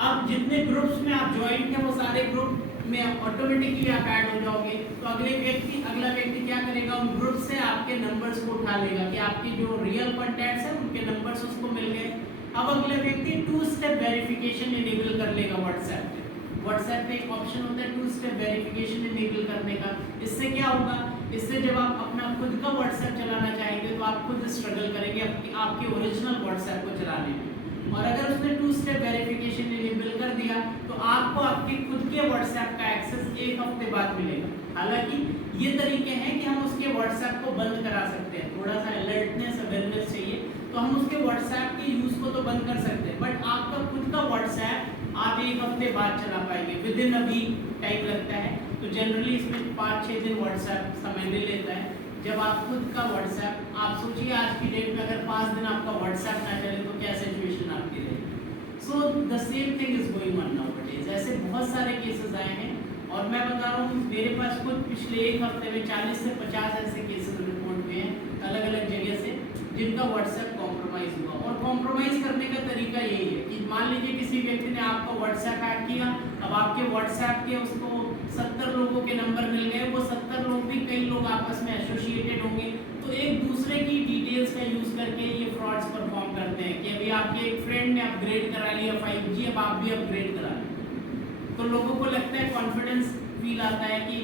अब जितने ग्रुप्स में आप ज्वाइन थे वो सारे ग्रुप में ऑटोमेटिकली आप ऐड हो जाओगे। तो अगला व्यक्ति क्या करेगा, उन ग्रुप से आपके नंबर्स को उठा लेगा कि आपके जो रियल कॉन्टैक्ट्स हैं उनके नंबर्स उसको मिल गए। अब अगला व्यक्ति 2 स्टेप वेरिफिकेशन इनेबल कर लेगा व्हाट्सएप पे। व्हाट्सएप पे एक ऑप्शन होता है 2 स्टेप वेरिफिकेशन इनेबल करने का। इससे क्या होगा, इससे जब आप अपना खुद का व्हाट्सएप चलाना चाहेंगे तो आप खुद स्ट्रगल करेंगे आपके ओरिजिनल व्हाट्सएप को चलाने में। और अगर उसने 2 स्टेप वेरिफिकेशन इनेबल कर दिया तो आपको आपके खुद के व्हाट्सएप का एक्सेस 1 हफ्ते बाद मिलेगा। हालांकि ये तरीके हैं कि हम उसके व्हाट्सएप को बंद करा सकते हैं, थोड़ा सा अलर्टनेस अवेयरनेस चाहिए तो हम उसके व्हाट्सएप के यूज को तो बंद कर सकते हैं, बट आपका खुद का व्हाट्सएप आप 1 हफ्ते बाद चला पाएंगे, within a week time लगता है। तो जनरली इसमें 5-6 दिन व्हाट्सएप समय ले लेता है। जब आप खुद का व्हाट्सएप, आप सोचिए आज की डेट में अगर 5 दिन आपका व्हाट्सएप ना चले तो क्या सिचुएशन आपकी रहेगी। So the same thing is going on nowadays. ऐसे बहुत सारे केसेस आए हैं और मैं बता रहा हूँ मेरे पास खुद पिछले 1 हफ्ते में 40 से 50 ऐसे केसेस रिपोर्ट हुए हैं अलग अलग जगह से जिनका व्हाट्सएप कॉम्प्रोमाइज हुआ। और कॉम्प्रोमाइज करने का तरीका यही है कि मान लीजिए किसी व्यक्ति ने आपका व्हाट्सएप हैक किया, अब आपके व्हाट्सएप के उसको 70 लोगों के नंबर मिल गए, वो 70 लोग भी कई लोग आपस में एसोसिएटेड होंगे, तो एक दूसरे की डिटेल्स का यूज करके ये फ्रॉड्स परफॉर्म करते हैं कि अभी आपके एक फ्रेंड ने अपग्रेड करा लिया 5G, अब आप भी अपग्रेड करा लें। तो लोगों को लगता है, कॉन्फिडेंस फील आता है कि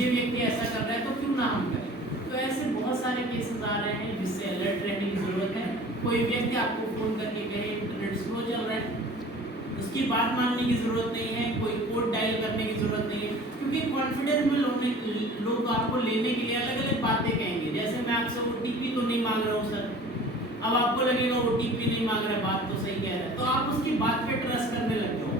ये व्यक्ति ऐसा कर रहा है तो क्यों ना हम करें। तो ऐसे बहुत सारे केसेस आ रहे हैं जिससे अलर्ट रहने की जरूरत है। कोई व्यक्ति आपको फोन करके कहे इंटरनेट स्लो चल रहा है, उसकी बात मानने की जरूरत नहीं है, कोई कोड डायल करने की जरूरत नहीं है, क्योंकि कॉन्फिडेंस में लोग आपको लेने के लिए अलग अलग बातें कहेंगे। जैसे मैं आपसे OTP तो नहीं मांग रहा हूँ सर, अब आपको लगेगा OTP नहीं मांग रहा है, बात तो सही कह रहा है, तो आप उसकी बात पे ट्रस्ट करने लग जाओगे।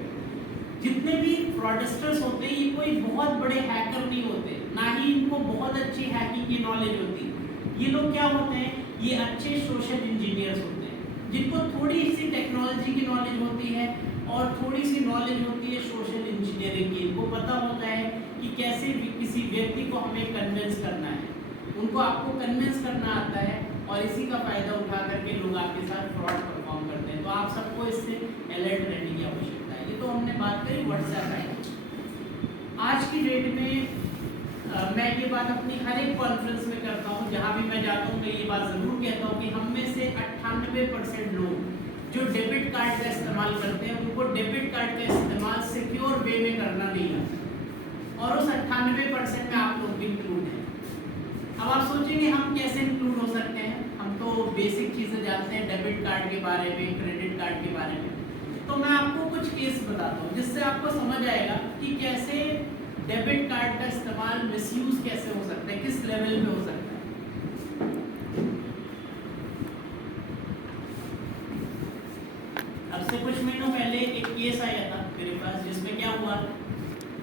जितने भी फ्रॉडस्टर्स होते हैं ये कोई बहुत बड़े हैकर नहीं होते, ना ही इनको बहुत अच्छी हैकिंग की नॉलेज होती है। ये लोग क्या होते हैं, ये अच्छे सोशल इंजीनियर्स होते हैं जिनको थोड़ी सी टेक्नोलॉजी की नॉलेज होती है और थोड़ी सी नॉलेज होती है सोशल इंजीनियरिंग की। इनको पता होता है कि कैसे किसी व्यक्ति को हमें कन्विंस करना है, उनको आपको कन्विंस करना आता है और इसी का फायदा उठा करके लोग आपके साथ फ्रॉड परफॉर्म करते हैं। तो आप सबको इससे अलर्ट रहने की आवश्यकता है। ये तो हमने बात करी व्हाट्सएप है। आज की डेट में मैं ये बात अपनी हर एक कॉन्फ्रेंस में करता हूँ, जहाँ भी मैं जाता हूँ मैं ये बात ज़रूर कहता हूँ कि हम में से 98% लोग जो डेबिट कार्ड का इस्तेमाल करते हैं उनको डेबिट कार्ड का इस्तेमाल सिक्योर वे में करना नहीं आता, और उस 98% में आप लोग भी इंक्लूड हैं। अब आप सोचेंगे हम कैसे इंक्लूड हो सकते हैं, हम तो बेसिक चीज़ें जानते हैं डेबिट कार्ड के बारे में, क्रेडिट कार्ड के बारे में। तो मैं आपको कुछ केस बताता हूँ जिससे आपको समझ आएगा कि कैसे डेबिट कार्ड का इस्तेमाल मिसयूज कैसे हो सकता है, किस लेवल पे हो सकता है। अब से कुछ महीनों पहले एक केस आया था मेरे पास जिसमें क्या हुआ,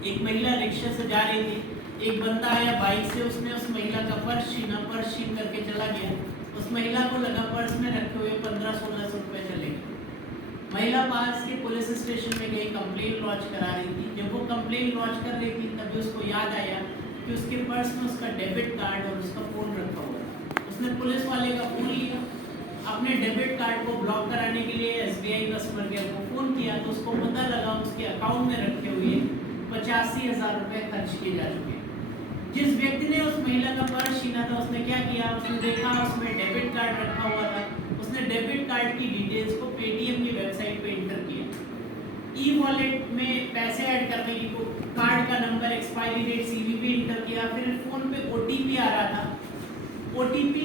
एक महिला रिक्शा से जा रही थी, एक बंदा आया बाइक से, उसने उस महिला का पर्स छीन करके चला गया। उस महिला को लगा पर्स में रखे हुए 1500-1600 रुपए चले गए। महिला पास के पुलिस स्टेशन में गई, कंप्लेन लॉन्च करा रही थी। जब वो कंप्लेन लॉन्च कर रही थी तभी उसको याद आया कि उसके पर्स में उसका डेबिट कार्ड और उसका फ़ोन रखा हुआ था। उसने पुलिस वाले का फ़ोन लिया, अपने डेबिट कार्ड को ब्लॉक कराने के लिए SBI कस्टमर केयर को फ़ोन किया तो उसको पता लगा उसके अकाउंट में रखे हुए 85,000 रुपये खर्च किए जा चुके हैं। जिस व्यक्ति ने उस महिला का पर्स छीना था उसने क्या किया, उसने देखा उसमें डेबिट कार्ड रखा हुआ था, उसने डेबिट कार्ड की डिटेल्स को पेटीएम की वेबसाइट पे इंटर किया। ई-वॉलेट में पैसे ऐड करने की को कार्ड का number, expiry date, CVV enter किया। फिर फ़ोन पे OTP आ रहा था। OTP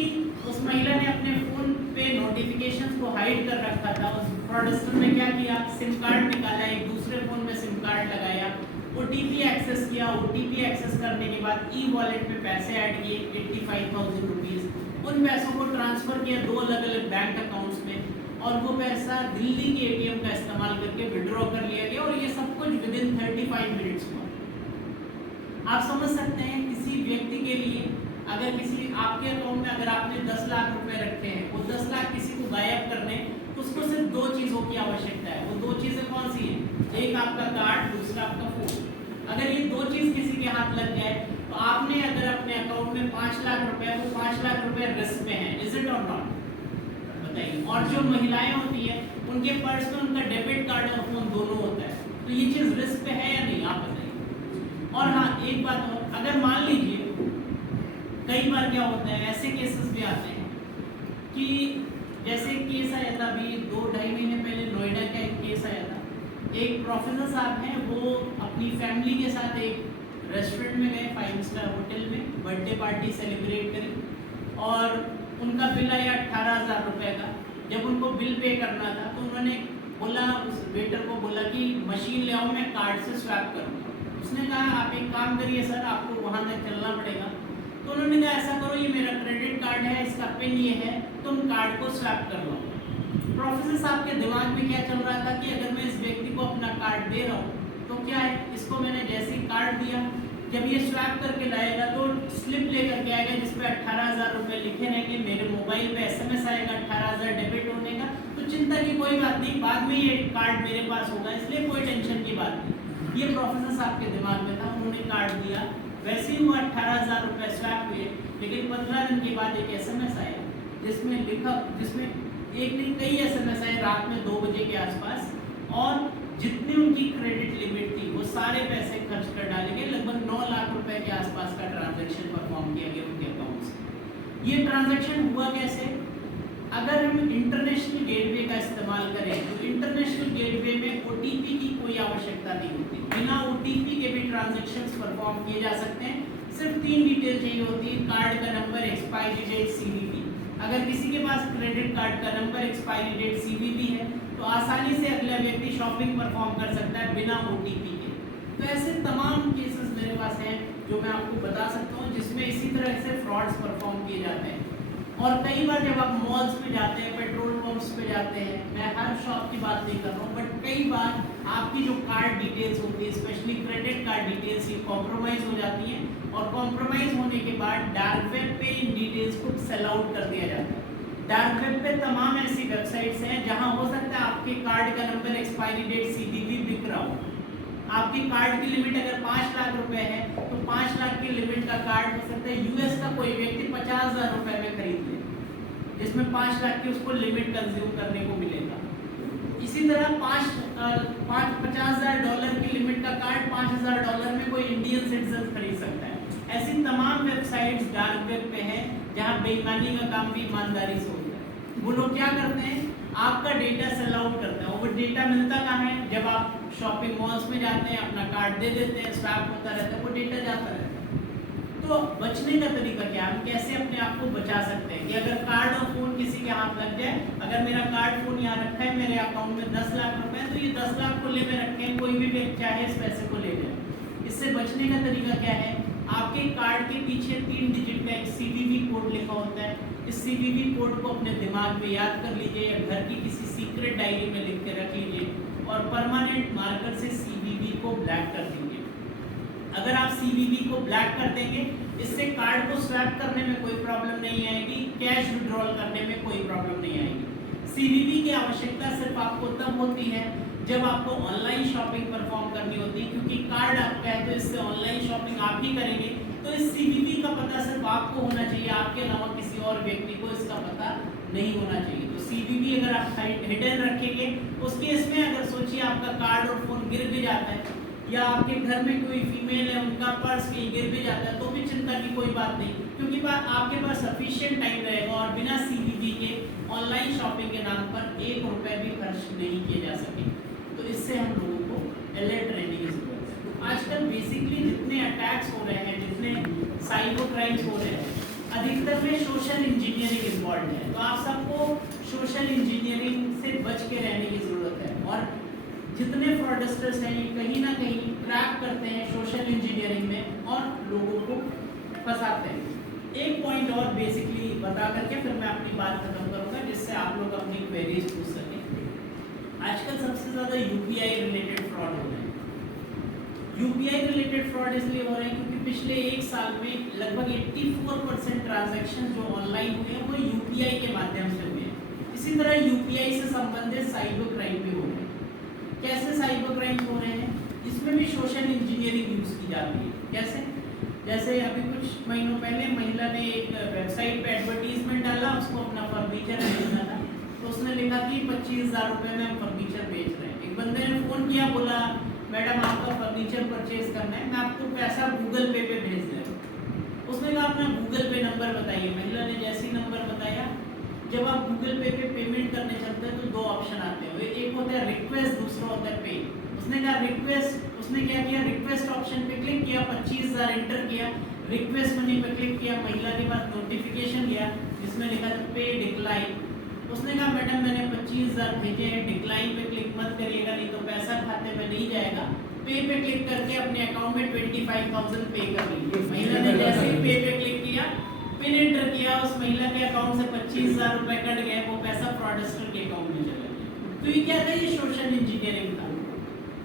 उस महिला ने अपने फ़ोन पे नोटिफिकेशंस को हाइड कर रखा था। उस फ्रॉडस्टर ने क्या किया, सिम कार्ड निकाला, एक दूसरे फ़ोन में सिम कार्ड लगाया, OTP एक्सेस किया। OTP एक्सेस करने के बाद ई-वॉलेट में पैसे ऐड किए 85,000 रुपीज़। उन पैसों को ट्रांसफ़र किया 2 अलग अलग बैंक अकाउंट्स में और वो पैसा दिल्ली के ATM का इस्तेमाल करके विड्रॉ कर लिया गया और ये सब कुछ विद इन 35 मिनट्स हुआ। आप समझ सकते हैं किसी व्यक्ति के लिए अगर किसी आपके अकाउंट में अगर आपने 10 लाख रुपए रखे हैं, वो 10 लाख किसी को गायब करने तो उसको सिर्फ 2 चीज़ों की आवश्यकता है। वो 2 चीज़ें कौन सी हैं, एक आपका कार्ड, दूसरा आपका फ़ोन। अगर ये 2 चीज़ किसी के हाथ लग जाए तो आपने अगर अपने अकाउंट में 5 लाख रुपए, वो 5 लाख रुपए रिस्क में है, इज इट और नॉट, बताइए। और जो महिलाएं होती है उनके पर्स में उनका डेबिट कार्ड और फोन दोनों होता है, ये चीज़ रिस्क पे है या नहीं, आप बताइए। और हाँ, एक बात और, अगर मान लीजिए कई बार क्या होता है, ऐसे केसेस भी आते हैं कि जैसे केस आया था अभी 2-2.5 महीने पहले, नोएडा का एक केस आया था। एक प्रोफेसर साहब हैं, वो अपनी फैमिली के साथ एक रेस्टोरेंट में गए, 5 स्टार होटल में, बर्थडे पार्टी सेलिब्रेट करी और उनका बिल आया 18,000 रुपये का। जब उनको बिल पे करना था तो उन्होंने बोला, उस वेटर को बोला कि मशीन ले आओ, मैं कार्ड से स्वैप करूँगा। उसने कहा आप एक काम करिए सर, आपको वहाँ तक चलना पड़ेगा। तो उन्होंने कहा ऐसा करो, ये मेरा क्रेडिट कार्ड है, इसका पिन ये है, तुम कार्ड को स्वैप कर लो। प्रोफेसर साहब के दिमाग में क्या चल रहा था कि अगर मैं इस व्यक्ति को अपना कार्ड दे रहा हूँ तो क्या है, इसको मैंने जैसे ही कार्ड दिया, जब ये स्वैप करके लाएगा तो स्लिप लेकर के आएगा जिसपे 18,000 रुपये लिखे रहेंगे, मेरे मोबाइल पे SMS आएगा 18,000 डेबिट होने का, तो चिंता की कोई बात नहीं, बाद में ये कार्ड मेरे पास होगा, इसलिए कोई टेंशन की बात नहीं। ये प्रोफेसर साहब के दिमाग में था, उन्होंने कार्ड दिया, वैसे ही वो 18,000 रुपये स्वैप हुए। लेकिन 15 दिन के बाद एक SMS आया जिसमें एक नहीं कई SMS आए रात में 2 बजे के आसपास, और जितनी उनकी क्रेडिट लिमिट थी वो सारे पैसे खर्च कर डाले गए। लगभग 9 लाख रुपए के आसपास का ट्रांजैक्शन परफॉर्म किया गया उनके अकाउंट से। ये ट्रांजैक्शन हुआ कैसे? अगर हम इंटरनेशनल गेटवे का इस्तेमाल करें तो इंटरनेशनल गेटवे में OTP की कोई आवश्यकता नहीं होती, बिना OTP के भी ट्रांजैक्शंस परफॉर्म किए जा सकते हैं। सिर्फ 3 डिटेल चाहिए होती है, कार्ड का नंबर, एक्सपायरी डेट, CVV। अगर किसी के पास क्रेडिट कार्ड का नंबर, एक्सपायरी डेट, CVV है तो आसानी से अगला व्यक्ति शॉपिंग परफॉर्म कर सकता है बिना OTP के। तो ऐसे तमाम केसेस मेरे पास हैं जो मैं आपको बता सकता हूँ जिसमें इसी तरह से फ्रॉड्स परफॉर्म किए जाते हैं। और कई बार जब आप मॉल्स पे जाते हैं, पेट्रोल पंप्स पे जाते हैं, मैं हर शॉप की बात नहीं कर रहा हूँ, बट कई बार आपकी जो कार्ड डिटेल्स होती है, स्पेशली क्रेडिट कार्ड डिटेल्स, ये कॉम्प्रोमाइज़ हो जाती हैं और कॉम्प्रोमाइज़ होने के बाद डार्क वेब पे इन डिटेल्स को सेल आउट कर दिया जाता है। डार्क वेब पे तमाम ऐसी वेबसाइट्स हैं जहां हो सकता है आपके कार्ड का नंबर, एक्सपायरी डेट, CVV बिक रहा हो। आपकी कार्ड की लिमिट अगर 5 लाख रुपए है तो 5 लाख की लिमिट का कार्ड हो सकता है US का कोई व्यक्ति 50,000 रुपए में खरीद ले, जिसमें 5 लाख की उसको लिमिट कंज्यूम करने को मिलेगा। इसी तरह $50,000 की लिमिट का कार्ड $5,000 में कोई इंडियन सिटीजन खरीद सकता है। ऐसी तमाम वेबसाइट्स डार्क वेब पे हैं जहां बेईमानी का काम भी ईमानदारी से होता है। वो लोग क्या करते हैं, आपका डेटा सेल आउट करते हैं। वो डेटा मिलता कहाँ है? जब आप शॉपिंग मॉल्स में जाते हैं, अपना कार्ड दे देते हैं, स्वैप होता रहता है, वो डेटा जाता रहता है। तो बचने का तरीका क्या, हम कैसे अपने आप को बचा सकते हैं कि अगर कार्ड और फोन किसी के हाथ लग जाए, अगर मेरा कार्ड फोन यहाँ रखा है, मेरे अकाउंट में 10 लाख रुपए है, तो ये 10 लाख खुले में रखें, कोई भी व्यक्ति चाहे इस पैसे को ले जाए। इससे बचने का तरीका क्या है? आपके कार्ड के पीछे 3 डिजिट का एक CVV कोड लिखा होता है। इस CVV कोड को अपने दिमाग में याद कर लीजिए या घर की किसी सीक्रेट डायरी में लिख के रख लीजिए और परमानेंट मार्कर से CVV को ब्लैक कर दीजिए। अगर आप CVV को ब्लैक कर देंगे, इससे कार्ड को स्वैप करने में कोई प्रॉब्लम नहीं आएगी, कैश विड्रॉल करने में कोई प्रॉब्लम नहीं आएगी। CVV की आवश्यकता सिर्फ आपको तब होती है जब आपको ऑनलाइन शॉपिंग परफॉर्म करनी होती है, क्योंकि कार्ड आपका है तो इससे ऑनलाइन शॉपिंग आप ही करेंगे। तो इस CVV का पता सिर्फ आपको होना चाहिए, आपके अलावा किसी और व्यक्ति को इसका पता नहीं होना चाहिए। तो CVV अगर आप हिडन रखेंगे, उस केस में अगर सोचिए आपका कार्ड और फोन गिर भी जाता है या आपके घर में कोई फीमेल है, उनका पर्स कहीं गिर भी जाता है, तो भी चिंता की कोई बात नहीं, क्योंकि आपके पास सफिशिएंट टाइम रहेगा और बिना CVV के ऑनलाइन शॉपिंग के नाम पर 1 रुपए भी खर्च नहीं किए जा सके। तो इससे हम लोगों को अलर्ट रहने की जरूरत है। तो आजकल बेसिकली जितने अटैक्स हो रहे हैं, जितने साइबर क्राइम्स हो रहे हैं, अधिकतर में सोशल इंजीनियरिंग इन्वॉल्व है। तो आप सबको सोशल इंजीनियरिंग से बच के रहने की जरूरत है। और जितने फ्रॉडस्टर्स हैं ये कहीं ना कहीं क्रैक करते हैं सोशल इंजीनियरिंग में और लोगों को फंसाते हैं। एक पॉइंट और बेसिकली बता करके फिर मैं अपनी बात खत्म करूंगा, जिससे आप लोग अपनी क्वेरीज पूछ सकें। आजकल सबसे ज़्यादा UPI रिलेटेड फ्रॉड हो रहे हैं। UPI रिलेटेड फ्रॉड इसलिए हो रहे हैं क्योंकि पिछले 1 साल में लगभग 84% ट्रांजैक्शन जो ऑनलाइन हुए हैं वो UPI के माध्यम से हुए हैं। इसी तरह UPI से संबंधित साइबर क्राइम भी हो रहे हैं। कैसे साइबर क्राइम हो रहे हैं? इसमें भी सोशल इंजीनियरिंग यूज़ की जाती है। कैसे? जैसे अभी कुछ महीनों पहले महिला ने एक वेबसाइट पे एडवर्टीजमेंट डाला, उसको अपना फर्नीचर बेचना था, तो उसने लिखा कि 25,000 रुपये में हम फर्नीचर बेच रहे हैं। एक बंदे ने फ़ोन किया, बोला मैडम आपका फर्नीचर परचेज करना है, मैं आपको पैसा गूगल पे भेज दे रहा हूँ। उसने कहा अपना गूगल पे नंबर बताइए। महिला ने जैसे ही नंबर बताया, जब आप गूगल पे पेमेंट करने चलते हैं तो दो ऑप्शन आते हैं, एक होता है रिक्वेस्ट, दूसरा होता है पे। उसने कहा रिक्वेस्ट, उसने क्या किया, रिक्वेस्ट ऑप्शन पे क्लिक किया, 25,000 एंटर किया, रिक्वेस्ट मनी पे क्लिक किया, महिला के पास नोटिफिकेशन गया जिसमें लिखा था पे डिक्लाइन। उसने कहा मैडम मैंने 25,000 भेजे हैं, डिक्लाइन पे क्लिक मत करिएगा नहीं तो पैसा खाते में नहीं जाएगा। पे पे क्लिक करके अपने अकाउंट में 25,000 पे कर लीजिए। महिला ने जैसे ही पे पे क्लिक किया, पिन एंटर किया, उस महिला के अकाउंट से 25,000 रुपए कट गए, वो पैसा फ्रॉडस्टर के अकाउंट में चला गया। तो ये क्या था, ये सोशल इंजीनियरिंग था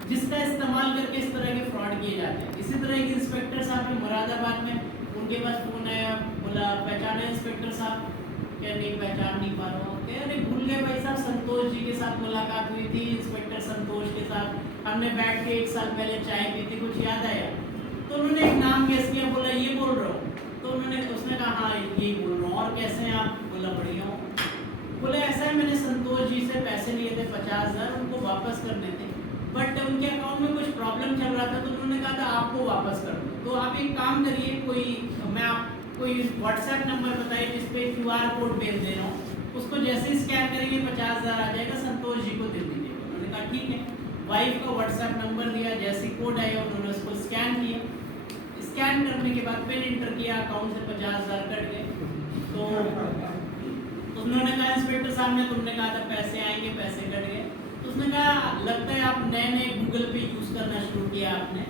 जिसका इस्तेमाल करके इस तरह के फ्रॉड किए जाते हैं। इसी तरह एक इंस्पेक्टर साहब है मुरादाबाद में, उनके पास फोन आया, बोला पहचाने इंस्पेक्टर साहब? क्या नहीं पहचान नहीं पा रहा हूँ। अरे भूल गए भाई साहब, संतोष जी के साथ मुलाकात हुई थी, इंस्पेक्टर संतोष के साथ हमने बैठ के 1 साल पहले चाय पी थी, कुछ याद आया? तो उन्होंने एक नाम गेस किया, बोला ये बोल रहा हूँ। तो उसने कहा हाँ यही बोल रहा हूँ, और कैसे हैं आप? बोला बढ़िया हूँ। बोले ऐसा है, मैंने संतोष जी से पैसे लिए थे 50,000, उनको वापस करने थे, बट उनके अकाउंट में कुछ प्रॉब्लम चल रहा था तो उन्होंने कहा था आपको वापस कर दो। तो आप एक काम करिए, मैं आप कोई व्हाट्सएप नंबर बताइए जिस पे QR कोड भेज दे रहा हूँ, उसको जैसे ही स्कैन करेंगे 50,000 आ जाएगा, संतोष जी को दे दीजिएगा। उन्होंने कहा ठीक है। वाइफ का व्हाट्सएप नंबर दिया, जैसे कोड आया उन्होंने उसको स्कैन किया, स्कैन करने के बाद पिन एंटर किया, अकाउंट से 50,000 कट गए। तो उन्होंने कहा इंस्पेक्टर साहब ने तुमने कहा था पैसे आएंगे, पैसे कट गए। तो उसने कहा लगता है आप नए गूगल पे यूज़ करना शुरू किया आपने,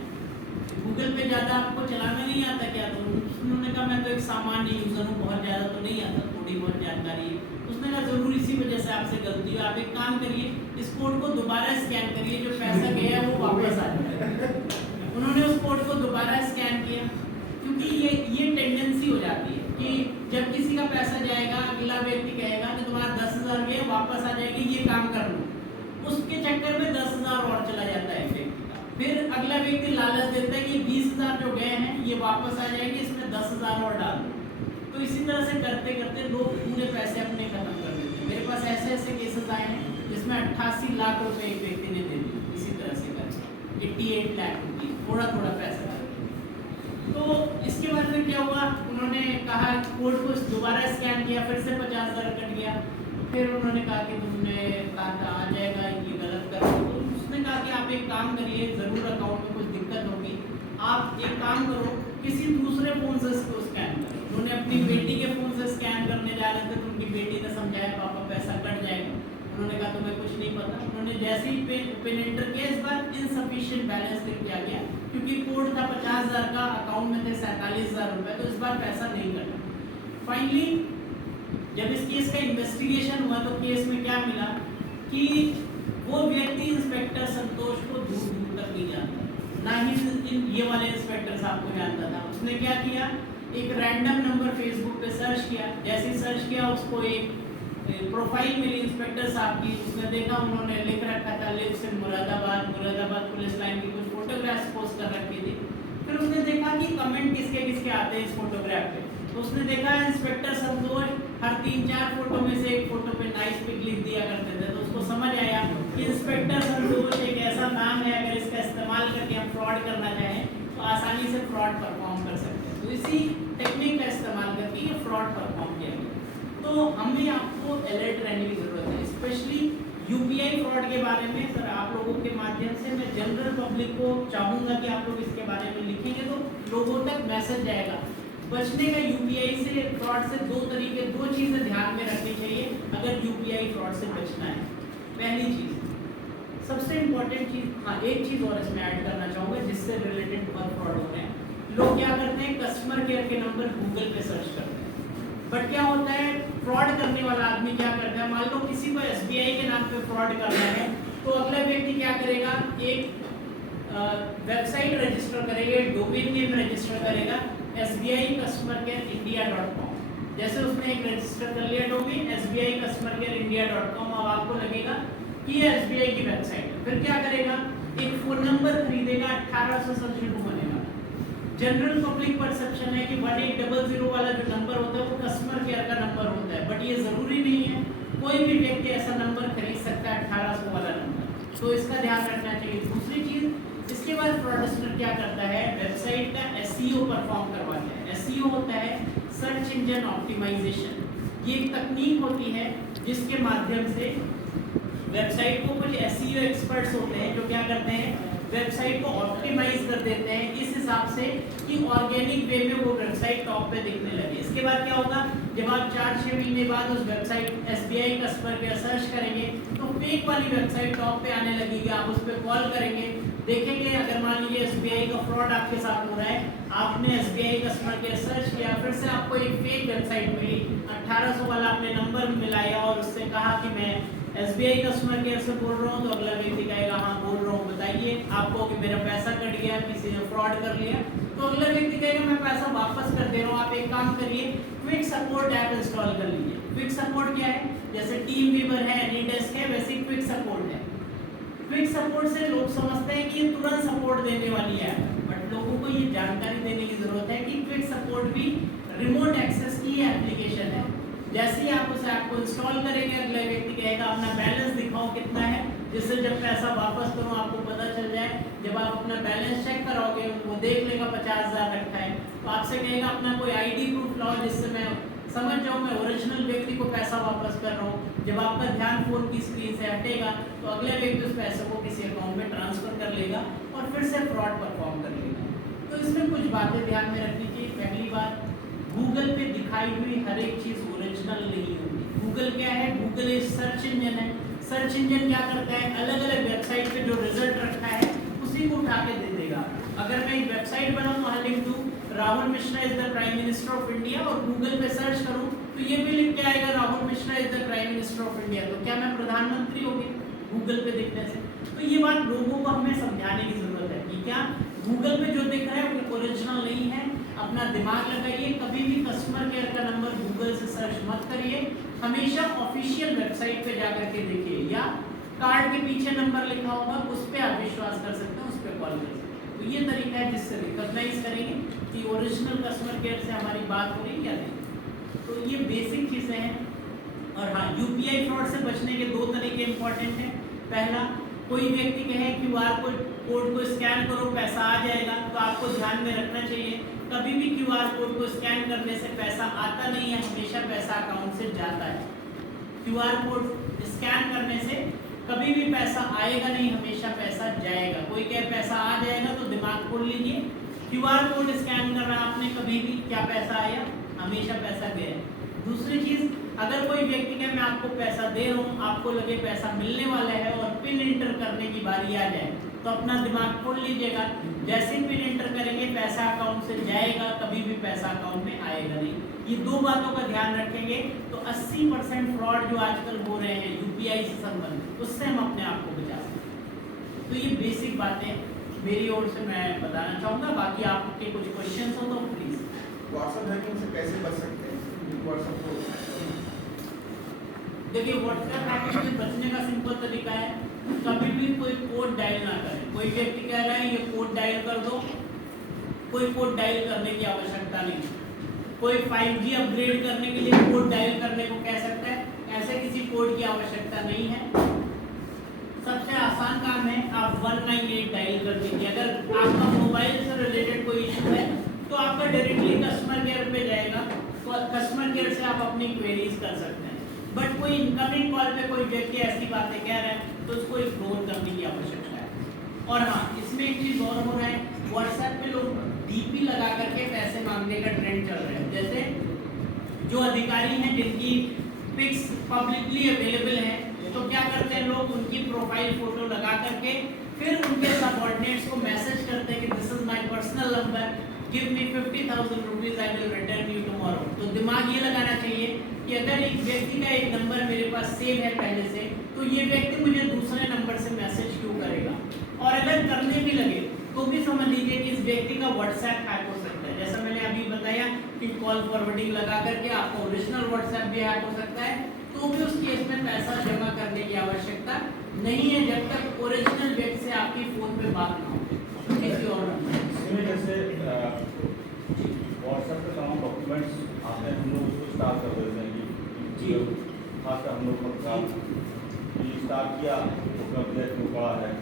गूगल पे ज़्यादा आपको चलाना नहीं आता क्या? तो उन्होंने कहा मैं तो एक सामान्य यूज़र हूँ, बहुत ज़्यादा तो नहीं आता, थोड़ी बहुत जानकारी है। उसने कहा ज़रूर इसी वजह से आपसे गलती है, आप एक काम करिए, इस कोड को दोबारा स्कैन करिए, जो पैसा गया है वो वापस आ जाएगा। उन्होंने उस कोड को दोबारा स्कैन किया, क्योंकि ये टेंडेंसी हो जाती है कि जब किसी का पैसा जाएगा, अगला व्यक्ति कहेगा कि तुम्हारा 10,000 गया वापस आ जाएगी, ये काम कर लो, उसके चक्कर में 10,000 और चला जाता है व्यक्ति का। फिर अगला व्यक्ति लालच देता है कि 20,000 जो गए हैं ये वापस आ जाएंगे, इसमें 10,000 और डाल दो। तो इसी तरह से करते करते लोग पूरे पैसे अपने खत्म कर देते हैं। मेरे पास ऐसे केसेस आए हैं जिसमें 88 लाख रुपए एक व्यक्ति ने दे दिए, इसी तरह से करके 88 लाख रुपये, थोड़ा थोड़ा पैसा। तो इसके बाद में क्या हुआ, उन्होंने कहा कोड को दोबारा स्कैन किया, फिर से 50,000 कट गया। फिर उन्होंने कहा कि तुमने कहा था आ जाएगा, ये गलत कर रहे हो। तो उसने कहा कि आप एक काम करिए, ज़रूर अकाउंट में कुछ दिक्कत होगी, आप एक काम करो, किसी दूसरे फ़ोन से इसको स्कैन करो। उन्होंने अपनी बेटी के फ़ोन से स्कैन करने जा रहे थे तो उनकी बेटी ने समझाया पापा पैसा कट जाएगा। उन्होंने कहा तुम्हें कुछ नहीं पता। उन्होंने जैसे ही पिन एंटर किया, इस बार इनसफिशिएंट बैलेंस लिख के आ गया, क्योंकि कोड था 50,000 का, अकाउंट में थे 47,000 रुपये, तो इस बार पैसा नहीं कटा। फाइनली जब इस केस का इन्वेस्टिगेशन हुआ तो केस में क्या मिला कि वो व्यक्ति इंस्पेक्टर संतोष को दूर दूर तक नहीं जानता, ना ही ये वाले इंस्पेक्टर साहब को जानता था। उसने क्या किया, एक रैंडम नंबर फेसबुक पे सर्च किया, जैसे ही सर्च किया उसको एक प्रोफाइल मिली इंस्पेक्टर साहब की। उसने देखा उन्होंने लिख रखा था lives in Moradabad police line की कुछ फोटोग्राफ्स पोस्ट कर रखी थी। फिर उसने देखा कि कमेंट किसके किसके आते हैं इस फोटोग्राफ पे। तो उसने देखा इंस्पेक्टर संतोष हर 3-4 फोटो में से एक फोटो पे नाइस पिक लिख दिया करते थे। तो उसको समझ आया कि इंस्पेक्टर संतोष एक ऐसा नाम है, अगर इसका इस्तेमाल करके हम फ्रॉड करना चाहें तो आसानी से फ्रॉड परफॉर्म कर सकते हैं। तो इसी टेक्निक का इस्तेमाल करके ये फ्रॉड परफॉर्म किया गया। तो हमें आपको अलर्ट रहने की ज़रूरत है, स्पेशली यूपीआई फ्रॉड के बारे में। सर आप लोगों के माध्यम से मैं जनरल पब्लिक को चाहूँगा कि आप लोग इसके बारे में लिखेंगे तो लोगों तक मैसेज जाएगा। बचने का यूपीआई से फ्रॉड से दो चीज़ें ध्यान में रखनी चाहिए अगर यूपीआई फ्रॉड से बचना है। पहली चीज़, सबसे इम्पोर्टेंट चीज़, हाँ एक चीज़ और इसमें ऐड करना चाहूँगा जिससे रिलेटेड बहुत फ्रॉड हो रहे हैं। लोग क्या करते हैं, कस्टमर केयर के नंबर गूगल पे सर्च करते हैं, बट क्या होता है फ्रॉड करने वाला आदमी क्या करता है, मान लो किसी को एसबीआई के नाम पे फ्रॉड करना है तो अगला व्यक्ति क्या करेगा, एक वेबसाइट रजिस्टर करेगा, डोमेन नेम रजिस्टर करेगा SBI कस्टमर केयर India.com। जैसे उसने एक रजिस्टर कर लिया domain SBI customer care India.com, अब आपको लगेगा कि ये SBI की वेबसाइट है। फिर क्या करेगा, एक फ़ोन नंबर खरीदेगा 1867 बनेगा। जनरल पब्लिक परसेप्शन है कि 1800 वाला जो नंबर होता है वो कस्टमर केयर का नंबर होता है, बट ये ज़रूरी नहीं है। कोई भी व्यक्ति ऐसा नंबर खरीद सकता है 1800 वाला नंबर, तो इसका ध्यान रखना चाहिए। दूसरी चीज़, क्या करता है, वेबसाइट का एसईओ परफॉर्म करवाता है। एसईओ होता है सर्च इंजन ऑप्टिमाइजेशन। ये एक तकनीक होती है जिसके माध्यम से वेबसाइट को कुछ एसईओ एक्सपर्ट्स होते हैं जो क्या करते हैं, वेबसाइट को ऑप्टिमाइज कर देते हैं इस हिसाब से कि ऑर्गेनिक वे में वो वेबसाइट टॉप पे दिखने लगे। इसके बाद क्या होगा, जब आप 4-6 महीने बाद उस website SBI customer care search करेंगे तो फेक वाली वेबसाइट टॉप पे आने लगेगी। आप उस पर कॉल करेंगे, देखेंगे अगर मान लीजिए एसबीआई का फ्रॉड आपके साथ हो रहा है, आपने एसबीआई कस्टमर केयर सर्च किया, फिर से आपको एक फेक वेबसाइट मिली, 1800 वाला आपने नंबर मिलाया और उससे कहा कि मैं एसबीआई कस्टमर केयर से बोल रहा हूँ, तो अगला व्यक्ति कहेगा हाँ बोल रहा हूँ, बताइए। आपको कि मेरा पैसा कट गया, किसी ने फ्रॉड कर लिया, तो अगला व्यक्ति कहेगा मैं पैसा वापस कर दे रहा हूँ, आप एक काम करिए क्विक सपोर्ट ऐप इंस्टॉल कर लीजिए। क्विक सपोर्ट क्या है, जैसे टीम वीवर है, एनीडेस्क है, वैसे क्विक सपोर्ट है। क्विक सपोर्ट से लोग समझते हैं कि ये तुरंत सपोर्ट देने वाली है, बट लोगों को ये जानकारी देने की जरूरत है कि क्विक सपोर्ट भी रिमोट एक्सेस की एप्लीकेशन है। जैसे ही आप उस ऐप को इंस्टॉल करेंगे, अगले व्यक्ति कहेगा अपना बैलेंस दिखाओ कितना है, जिससे जब पैसा वापस करूँ आपको पता चल जाए। जब आप अपना बैलेंस चेक करोगे, वो देख लेगा 50,000 रखा है, तो आपसे कहेगा अपना कोई आईडी प्रूफ लाओ जिससे मैं समझ जाऊँ मैं ओरिजिनल व्यक्ति को पैसा वापस कर रहा हूँ। जब आपका ध्यान फोन की स्क्रीन से हटेगा तो अगले व्यक्ति उस पैसे को किसी अकाउंट में ट्रांसफर कर लेगा और फिर से फ्रॉड परफॉर्म कर लेगा। तो इसमें कुछ बातें ध्यान में रखनी चाहिए। पहली बात, गूगल पे दिखाई हुई हर एक चीज ओरिजिनल नहीं होती। गूगल क्या है, गूगल एक सर्च इंजन है। सर्च इंजन क्या करता है, अलग अलग वेबसाइट पे जो रिजल्ट रखा है उसी को उठा के दे देगा। अगर मैं एक वेबसाइट बनाऊं, वहां लिख दूं Rahul Mishra is the prime minister of India और गूगल पे सर्च करूं तो ये भी लिख के आएगा Rahul Mishra is the prime minister of India, तो क्या मैं प्रधानमंत्री हो गया गूगल पे दिखने से? तो ये बात लोगों को हमें समझाने की जरूरत है कि क्या गूगल पे जो दिख रहा है वो ओरिजिनल नहीं है। अपना दिमाग लगाइए, कभी भी कस्टमर केयर का नंबर गूगल से सर्च मत करिए, हमेशा ऑफिशियल वेबसाइट पे जाकर के देखिए, या कार्ड के पीछे नंबर लिखा होगा उस पर आप विश्वास कर सकते हैं, उस पर कॉल कर सकते हैं। तो ये तरीका है जिससे रिकॉग्नाइज करेंगे कि ओरिजिनल कस्टमर केयर से हमारी बात हो रही है या नहीं। तो ये बेसिक चीज़ें हैं। और हाँ, यूपीआई फ्रॉड से बचने के 2 तरीके इंपॉर्टेंट हैं। पहला, कोई व्यक्ति कहे क्यूआर कोड को स्कैन करो पैसा आ जाएगा, तो आपको ध्यान में रखना चाहिए कभी भी क्यूआर कोड को स्कैन करने से पैसा आता नहीं है, हमेशा पैसा अकाउंट से जाता है। क्यूआर कोड स्कैन करने से कभी भी पैसा आएगा नहीं, हमेशा पैसा जाएगा। कोई कहे पैसा आ जाएगा तो दिमाग खोल लीजिए, क्यूआर कोड स्कैन करना आपने कभी भी क्या पैसा आया, हमेशा पैसा गया। दूसरी चीज, अगर कोई व्यक्ति कहे मैं आपको पैसा दे रहा हूँ, आपको लगे पैसा मिलने वाला है और पिन एंटर करने की बारी आ जाए तो अपना दिमाग खोल लीजिएगा, जैसे ही पिन एंटर करेंगे पैसा अकाउंट से जाएगा, कभी भी पैसा अकाउंट में आएगा नहीं। ये 2 बातों का ध्यान रखेंगे तो 80% फ्रॉड जो आजकल हो रहे हैं यूपीआई से संबंधित, उससे हम अपने आप को बचा सकते हैं। तो ये बेसिक बातें मेरी ओर से मैं बताना चाहूँगा। बाकी आपके कुछ क्वेश्चन हो तो प्लीज। व्हाट्सएप हैकिंग से कैसे बच सकते हैं? व्हाट्सएप को देखिए, व्हाट्सएप हैकिंग से बचने का सिंपल तरीका है, कभी भी कोई कोड डायल ना करें। कोई व्यक्ति कह रहा है ये कोड डायल कर दो, कोई कोड डायल करने की आवश्यकता नहीं। कोई 5G अपग्रेड करने के लिए कोड डायल करने को कह सकता है, ऐसे किसी कोड की आवश्यकता नहीं है। सबसे आसान काम है, आप 198 डायल कर दीजिए। अगर आपका मोबाइल से रिलेटेड कोई इशू है तो आपका डायरेक्टली कस्टमर केयर पे जाएगा, तो कस्टमर केयर से आप अपनी क्वेरीज कर सकते हैं। बट कोई इनकमिंग कॉल पे कोई व्यक्ति ऐसी बातें कह रहा है तो उसको इग्नोर करने की आवश्यकता है। और हाँ, इसमें एक चीज़ और हो रहा है, व्हाट्सएप पे लोग डीपी लगा करके पैसे मांगने का ट्रेंड चल रहा है। जैसे जो अधिकारी हैं जिनकी पिक्स पब्लिकली अवेलेबल है, तो क्या करते हैं लोग, उनकी प्रोफाइल फोटो लगा करके फिर उनके सबऑर्डिनेट्स को मैसेज करते हैं कि this is my personal number, give me 50,000 rupees, I will return you tomorrow. तो दिमाग ये लगाना चाहिए कि अगर एक व्यक्ति का एक नंबर मेरे पास सेव है पहले से, तो ये व्यक्ति मुझे दूसरे नंबर से मैसेज क्यों करेगा। और अगर करने भी लगे तो भी समझ लीजिए कि इस व्यक्ति का व्हाट्सएप हैक हो सकता है। जैसा मैंने अभी बताया कि कॉल फॉरवर्डिंग लगा करके आपका ओरिजिनल व्हाट्सएप भी हैक हो सकता है, तो भी उस केस में पैसा जमा करने की आवश्यकता नहीं है जब तक ओरिजिनल व्यक्ति से आपकी फोन पे बात ना हो किसी और नंबर। जैसे व्हाट्सएप पे तमाम डॉक्यूमेंट्स आते हैं, हम लोग उसको स्टार्ट कर देते हैं कि खासकर हम लोग का स्टार्ट किया तो कब्जेट में पड़ा है,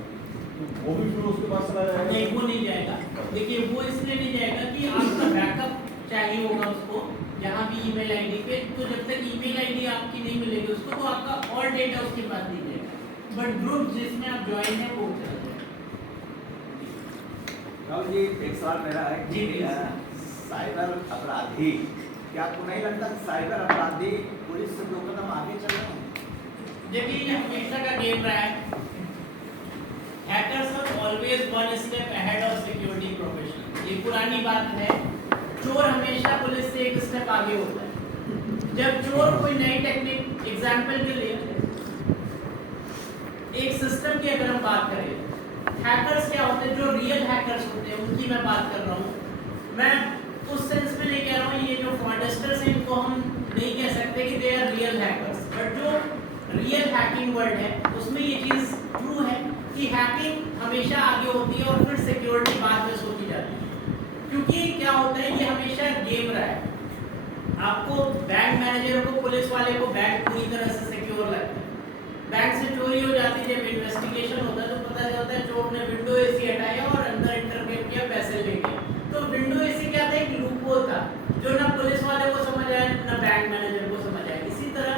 वो भी फिर उसके पास चला जाएगा। नहीं, वो नहीं जाएगा। देखिए, वो इसलिए नहीं जाएगा कि आपका बैकअप चाहिए होगा उसको, जहाँ भी ईमेल आईडी पे, तो जब तक ईमेल आईडी आपकी नहीं मिलेगी उसको, तो आपका और डेटा उसके पास नहीं जाएगा। बट ग्रुप जिसमें आप ज्वाइन है वो चला जाएगा। राहुल जी, एक सवाल मेरा है जी, कि जी। साइबर अपराधी, क्या आपको नहीं लगता कि साइबर अपराधी पुलिस से 2 कदम आगे चल रहे हैं? देखिए, ये हमेशा का गेम रहा है। Hackers are always one step ahead of security professional. ये पुरानी बात है। चोर हमेशा पुलिस से एक स्टेप आगे होता है। जब चोर कोई नई टेक्निक, एग्जांपल के लिए एक सिस्टम की अगर हम बात करें, हैकर्स क्या होते हैं, जो रियल हैकर्स होते हैं उनकी मैं बात कर रहा हूँ। मैं उस सेंस में नहीं कह रहा हूँ ये जो फ्रॉडस्टर्स हैं इनको हम नहीं कह सकते कि they are real hackers, but जो रियल हैकिंग वर्ड है उसमें ये चीज़ ट्रू है कि हैकिंग हमेशा आगे होती है और फिर सिक्योरिटी बाद में सोची जाती है। क्योंकि क्या होता है, ये हमेशा गेम रहा है। आपको बैंक मैनेजर को, पुलिस वाले को बैंक पूरी तरह से सिक्योर लगता है। बैंक से चोरी हो जाती है, जब इन्वेस्टिगेशन होता है तो पता चलता है चोर ने विंडो एसी हटाया और अंदर इंटरकेट किया, पैसे ले गए। तो विंडो एसी क्या था, एक लूपहोल था जो ना पुलिस वाले को समझ आया ना बैंक मैनेजर को समझ आया। इसी तरह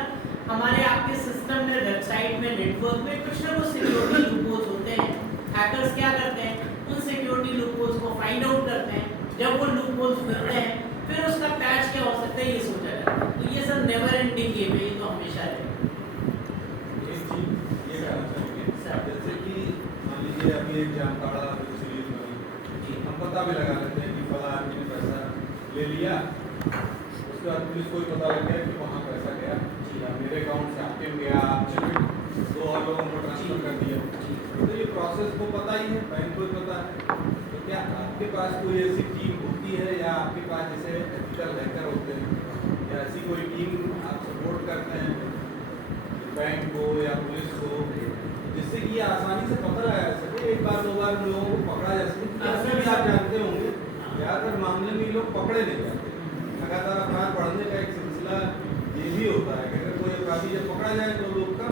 हमारे आपके सिस्टम में, वेबसाइट में, नेटवर्क में कुछ ना कुछ सिक्योरिटी लूपहोल्स होते हैं। हैकर्स क्या करते हैं, उन सिक्योरिटी लूपहोल्स को फाइंड आउट करते हैं। जब वो लूपहोल्स मिलते हैं फिर उसका पैच क्या हो सकता है ये सोचा जाता है। तो ये सब नेवर एंडिंग गेम है, ये तो हमेशा है। ये कहना चाहेंगे जैसे कि मान लीजिए अभी एक जामताड़ा सीरीज बनी, हम पता भी लगा लेते हैं कि फला आदमी ने पैसा ले लिया, उसके बाद पुलिस को भी पता लग गया कि वहाँ पैसा गया, मेरे अकाउंट से आपके में गया, आपने 2 और लोगों को ट्रांसफर कर दिया। तो ये प्रोसेस को पता ही है, बैंक को भी पता है। तो क्या आपके पास कोई ऐसी टीम होती है या आपके पास जैसे एथिकल हैकर होते हैं या ऐसी कोई टीम आप सपोर्ट करते हैं बैंक को या पुलिस को, जिससे कि ये आसानी से पता लगाया जा सके, 1 बार 2 बार लोगों को पकड़ा जा सके? ऐसे भी आप जानते होंगे ज़्यादातर मामले में लोग पकड़े नहीं जाते। लगातार अपराध बढ़ने का एक सिलसिला ये भी होता है कि अगर कोई अपराधी जब पकड़ा जाए तो लोग का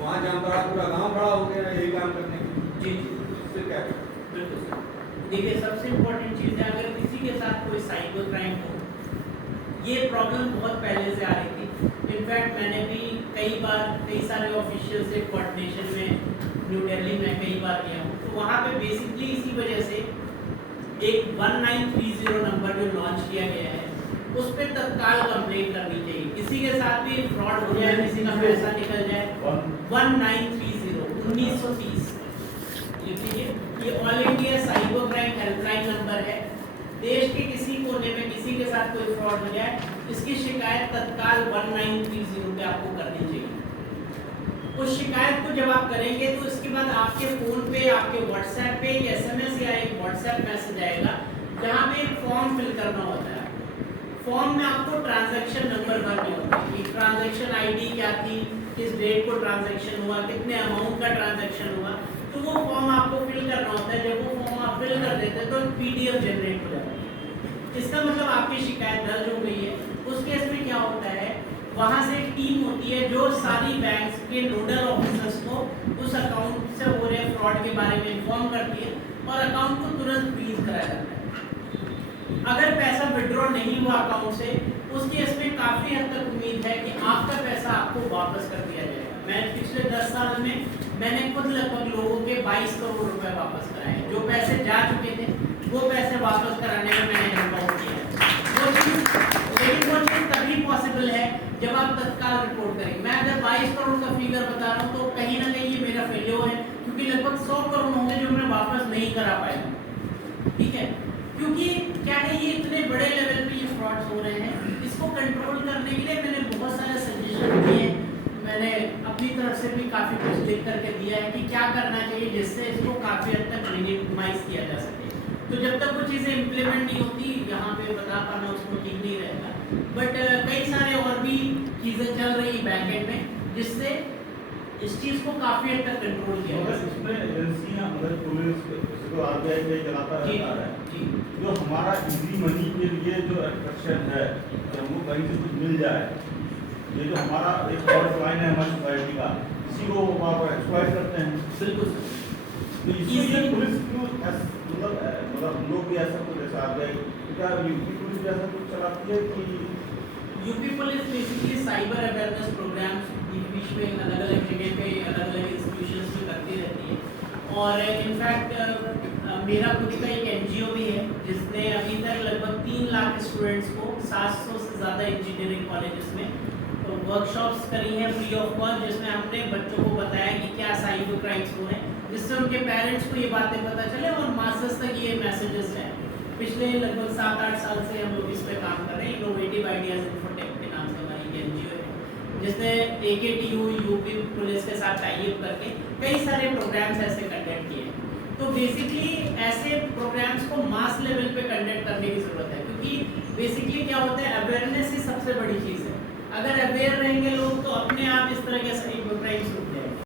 वहाँ जामताड़ा पूरा गाँव खड़ा हो गया यही काम करने की। जी, इससे क्या करें? बिल्कुल। देखिए, सबसे इम्पोर्टेंट चीज़ है, अगर किसी के साथ कोई साइबर क्राइम हो, ये प्रॉब्लम बहुत पहले से आ रही थी। इनफैक्ट मैंने भी कई सारे ऑफिशियल से कोऑर्डिनेशन में न्यू दिल्ली में कई बार गया हूँ। तो वहाँ पे बेसिकली इसी वजह से एक 1930 नंबर जो लॉन्च किया गया है उस पर तत्काल कंप्लेंट करनी चाहिए। किसी के साथ भी फ्रॉड हो जाए, किसी का पैसा निकल जाए, 1930 लिख लीजिए। ये all India cyber crime helpline number है। देश के किसी कोने में किसी के साथ कोई फ्रॉड हो जाए, इसकी शिकायत तत्काल 1930 पे आपको करनी चाहिए। उस शिकायत को जब आप करेंगे तो इसके बाद आपके फ़ोन पे, आपके व्हाट्सएप पे एक SMS या एक व्हाट्सएप मैसेज आएगा जहाँ पे एक फॉर्म फिल करना होता है। फॉर्म में आपको ट्रांजैक्शन नंबर भरने होते हैं कि ट्रांजैक्शन ID क्या थी, किस डेट को ट्रांजैक्शन हुआ, कितने अमाउंट का ट्रांजैक्शन हुआ, तो वो फॉर्म आपको फिल करना होता है। जब वो फॉर्म आप फिल कर देते हैं तो PDF जनरेट हो जाता है। इसका मतलब आपकी शिकायत दर्ज हो गई है। उस केस में क्या होता है, वहाँ से एक टीम होती है जो सारी बैंक्स के नोडल ऑफिसर्स को उस अकाउंट से हो रहे फ्रॉड के बारे में इन्फॉर्म करती है और अकाउंट को तुरंत फ्रीज कराया जाता है। अगर पैसा विड्रॉ नहीं हुआ अकाउंट से, उस केस में काफ़ी हद तक उम्मीद है कि आपका पैसा आपको वापस कर दिया जाएगा। मैं पिछले 10 साल में मैंने खुद लगभग लोगों के 22 करोड़ रुपए वापस कराए हैं। जो पैसे जा चुके थे वो पैसे वापस कराने में मैंने हेल्प आउट किया है। लेकिन वो चीज़ तभी पॉसिबल है जब आप तत्काल रिपोर्ट करेंगे। मैं अगर 22 करोड़ का फिगर बता रहा हूँ तो कहीं ना कहीं ये मेरा फेलियर है, क्योंकि लगभग 100 करोड़ होंगे जो मैं वापस नहीं करा पाया। ठीक है, क्योंकि क्या है, ये इतने बड़े लेवल पे ये फ्रॉड्स हो रहे हैं। इसको कंट्रोल करने के लिए मैंने बहुत सारे सजेशन दिए हैं। मैंने अपनी तरफ से भी काफ़ी कुछ लिख करके दिया है कि क्या करना चाहिए जिससे इसको काफ़ी हद तक मिनिमाइज किया जा सके। तो जब तक वो चीज़ें इम्प्लीमेंट नहीं होती, यहाँ पे बता पाना उसको ठीक नहीं रहेगा। बट कई सारे और भी चीज़ें चल रही बैंकेट में जिससे इस चीज़ को काफ़ी हद तक कंट्रोल किया जा सकता इसमें एजेंसियाँ, अगर पुलिस इसको RBI के चलाता रहता है, जी, जो हमारा इजी मनी के लिए जो अट्रैक्शन है कि हमको कहीं से कुछ मिल जाए, ये जो हमारा एक और लाइन है हमारी सोसाइटी का, इसी को वो एक्सप्लॉइट करते हैं। बिल्कुल सर। तो इसलिए पुलिस क्यों मतलब हम लोग भी ऐसा कुछ ऐसा आ गए, क्या यूपी पुलिस भी ऐसा कुछ चलाती है कि UP police basically cyber awareness programs बीच में अलग अलग जगह पे अलग अलग इंस्टीट्यूशंस में करती रहती है। और इनफैक्ट मेरा खुद का एक एनजीओ भी है जिसने अभी तक लगभग 3 लाख स्टूडेंट्स को 700 से ज़्यादा इंजीनियरिंग कॉलेजेस में तो वर्कशॉप्स करी हैं फ्री ऑफ कॉस्ट, जिसमें हमने बच्चों को बताया कि क्या साइबर क्राइम्स हो रहे हैं, जिससे उनके पेरेंट्स को ये बातें पता चले और मासेस तक ये मैसेजेस हैं। पिछले लगभग 7-8 साल से हम लोग इस पे काम कर रहे हैं। इनोवेटिव आइडियाज़ इन्फोटेक के नाम से हमारी एनजीओ है, जिसने AKTU यूपी पुलिस के साथ टाई अप करके कई सारे प्रोग्राम्स ऐसे कंडक्ट किए हैं। तो बेसिकली ऐसे प्रोग्राम्स को मास लेवल पे कंडक्ट करने की ज़रूरत है, क्योंकि बेसिकली क्या होता है, अवेयरनेस ही सबसे बड़ी चीज़ है। अगर अवेयर रहेंगे लोग तो अपने आप इस तरह के साइबर क्राइम्स